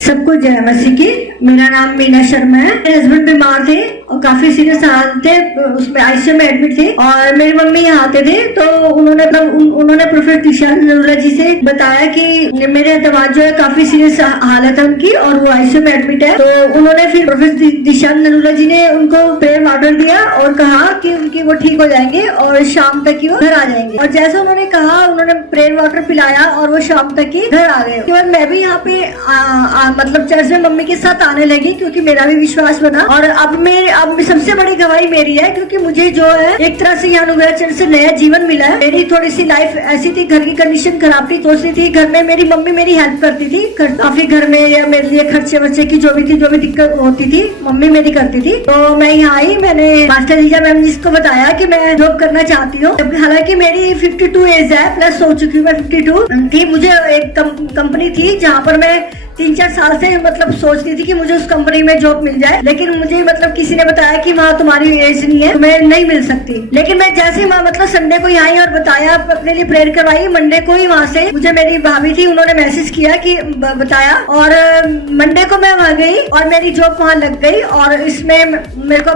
सबको जय मसीह की। मेरा नाम मीना शर्मा है। मेरे हस्बैंड बीमार थे और काफी सीरियस हालत थे, उसमें आईसीयू में एडमिट थे और मेरी मम्मी यहाँ आते थे तो उन्होंने प्रोफेसर दिशा नरूला जी से बताया कि मेरे अहतवाज जो है काफी सीरियस हालत है उनकी और वो आईसीयू में एडमिट है। तो उन्होंने फिर प्रोफेसर दिशा नरूला जी ने उनको प्रेयर वाटर दिया और कहा कि उनकी वो ठीक हो जाएंगे और शाम तक ही वो घर आ जाएंगे। और जैसा उन्होंने कहा उन्होंने प्रेयर वाटर पिलाया और वो शाम तक ही घर आ गए। उसके बाद मैं भी यहाँ पे मतलब चर्च में मम्मी के साथ आने लगी क्योंकि मेरा भी विश्वास बना। और अब सबसे बड़ी गवाही मेरी है क्योंकि मुझे जो है एक तरह से यहाँ अनुग्रह चर्च से नया जीवन मिला है। मेरी थोड़ी सी लाइफ ऐसी थी, घर की कंडीशन खराब थी, सोचती थी घर में मेरी मम्मी मेरी हेल्प करती थी काफी घर में या मेरे लिए खर्चे वर्चे की जो भी दिक्कत होती थी मम्मी मेरी करती थी। तो मैं यहाँ आई, मैंने मास्टर लीजा मैम जी को बताया कि मैं जॉब करना चाहती हूँ। हालांकि मेरी 52 एज है, प्लस हो चुकी हूँ मैं 52 थी। मुझे एक कंपनी थी जहाँ पर मैं 3-4 साल से मतलब सोचती थी कि मुझे उस कंपनी में जॉब मिल जाए, लेकिन मुझे मतलब किसी ने बताया कि वहाँ तुम्हारी एज नहीं है, तुम्हें नहीं मिल सकती। लेकिन मैं जैसे वहाँ मतलब संडे को यहाँ आई और बताया, अपने लिए प्रेयर करवाई, मंडे को ही वहाँ से मुझे मेरी भाभी थी उन्होंने मैसेज किया कि बताया और मंडे को मैं वहाँ गई और मेरी जॉब वहाँ लग गई। और इसमें मेरे को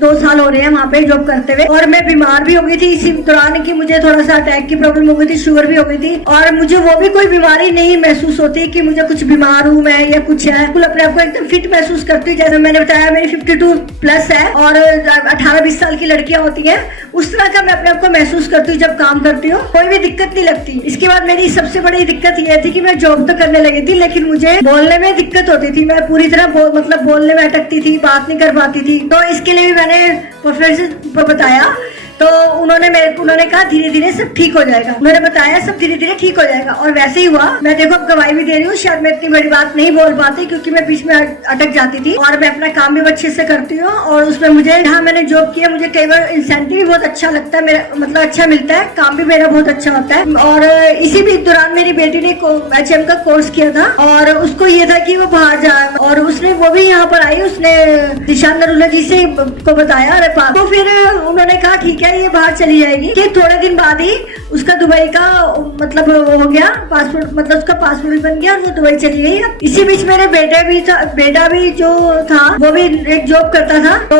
2 साल हो रहे हैं वहाँ पे जॉब करते हुए। और मैं बीमार भी हो गई थी इसी दौरान की, मुझे थोड़ा सा अटैक की प्रॉब्लम हो गई थी, शुगर भी हो गई थी और मुझे वो भी कोई बीमारी नहीं महसूस होती कि मुझे कुछ बीमार हूँ मैं या कुछ है। बिल्कुल अपने आप को एकदम फिट महसूस करती हूँ। जैसे मैंने बताया मेरी 52 प्लस है और 18-20 साल की लड़कियां होती हैं, उस तरह का मैं अपने आप को महसूस करती हूँ जब काम करती हूँ, कोई भी दिक्कत नहीं लगती। इसके बाद मेरी सबसे बड़ी दिक्कत ये थी कि मैं जॉब तो करने लगी थी लेकिन मुझे बोलने में दिक्कत होती थी। मैं पूरी तरह मतलब बोलने में अटकती थी, बात नहीं कर पाती थी। तो इसके लिए भी मैंने प्रोफेसर को बताया तो उन्होंने कहा धीरे धीरे सब ठीक हो जाएगा। उन्होंने बताया सब धीरे धीरे ठीक हो जाएगा और वैसे ही हुआ। मैं देखो अब गवाही भी दे रही हूँ, शायद मैं इतनी बड़ी बात नहीं बोल पाती क्योंकि मैं बीच में अटक जाती थी और मैं अपना काम भी अच्छे से करती हूँ। और उसमें मुझे जहाँ मैंने जॉब किया मुझे कई बार इंसेंटिव भी बहुत अच्छा लगता है, मेरा मतलब अच्छा मिलता है, काम भी मेरा बहुत अच्छा होता है। और इसी बीच दौरान मेरी बेटी ने HM का कोर्स किया था और उसको ये था कि वो बाहर जाए और उसने वो भी यहाँ पर आई, उसने दिशा नरूला जी से को बताया तो फिर उन्होंने कहा ठीक है ये बाहर चली जाएगी। कि थोड़े दिन बाद ही उसका दुबई का मतलब हो गया पासपोर्ट, मतलब उसका पासपोर्ट भी बन गया और वो दुबई चली गई। इसी बीच मेरे बेटा भी जो था वो भी एक जॉब करता था तो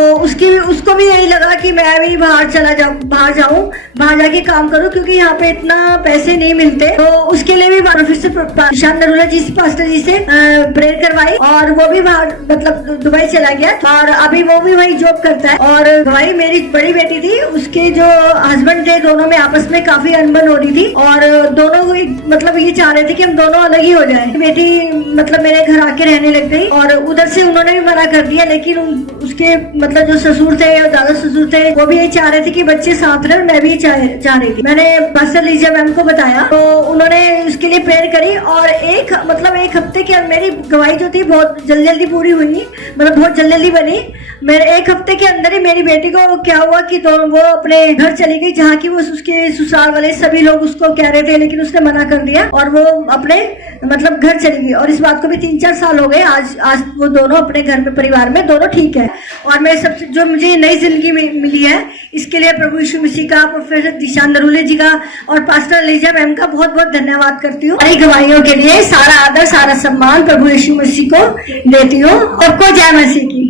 उसको भी यही लगा कि मैं भी बाहर जाऊं, बाहर जाके काम करूं क्योंकि यहाँ पे इतना पैसे नहीं मिलते। तो उसके लिए भी प्रोफेसर दिशा नरूला जी पास्टर जी से प्रेयर करवाई और वो भी बाहर मतलब दुबई चला गया और अभी वो भी वही जॉब करता है। और भाई मेरी बड़ी बेटी थी, उसके जो हस्बैंड थे दोनों में आपस में काफी अनबन हो रही थी और दोनों मतलब ये चाह रहे थे कि हम दोनों अलग ही हो जाए। बेटी मतलब मेरे घर आके रहने लग गई और उधर से उन्होंने भी मना कर दिया, लेकिन उसके मतलब जो ससुर थे या दादा ससुर थे वो भी ये चाह रहे थे कि बच्चे साथ रहे, मैं भी चाह रही थी। मैंने पास्टर लीजा मैम को बताया तो उन्होंने उसके लिए प्रेयर करी और एक हफ्ते के मेरी गवाही जो थी बहुत जल्दी पूरी हुई, मतलब बहुत जल्दी बनी। मेरे एक हफ्ते के अंदर ही मेरी बेटी को क्या हुआ कि तो वो अपने घर चली गई जहाँ की वो उसके ससुराल वाले सभी लोग उसको कह रहे थे, लेकिन उसने मना कर दिया और वो अपने मतलब घर चली गई। और इस बात को भी 3-4 साल हो गए। आज वो दोनों अपने घर में परिवार में दोनों ठीक है। और मैं सबसे जो मुझे नई जिंदगी मिली है इसके लिए प्रभु यीशु मसीह का, प्रोफेसर दिशा नरूले जी का और पास्टर लीजा मैम का बहुत बहुत धन्यवाद करती हूँ। नई गवाहियों के लिए सारा आदर सारा सम्मान प्रभु यीशु मसीह को देती हूँ। सबको जय मसीह की।